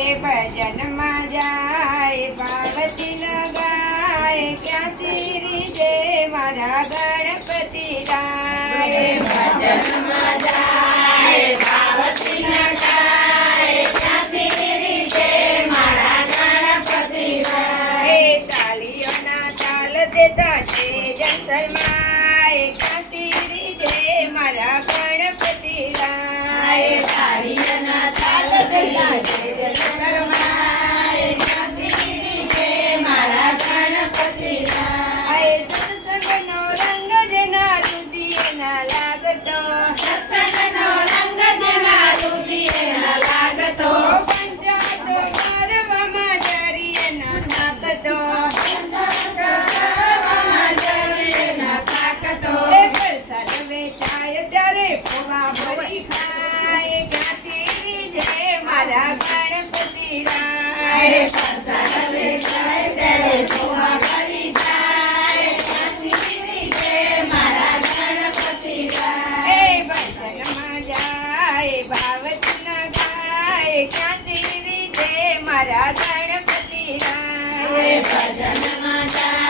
એ ભજનમાં જાય પાર્વતી લગાય ક્યાંથી રીતે મારા ગણપતિ રાય? ભજનમાં ગણપતિ રાય? તાલીઓના તાલ દેતા છે જસલમાં ગણપતિ રાય ભજન માં જાય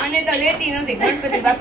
મને તો લેતી નથી ગણપતિ બાપા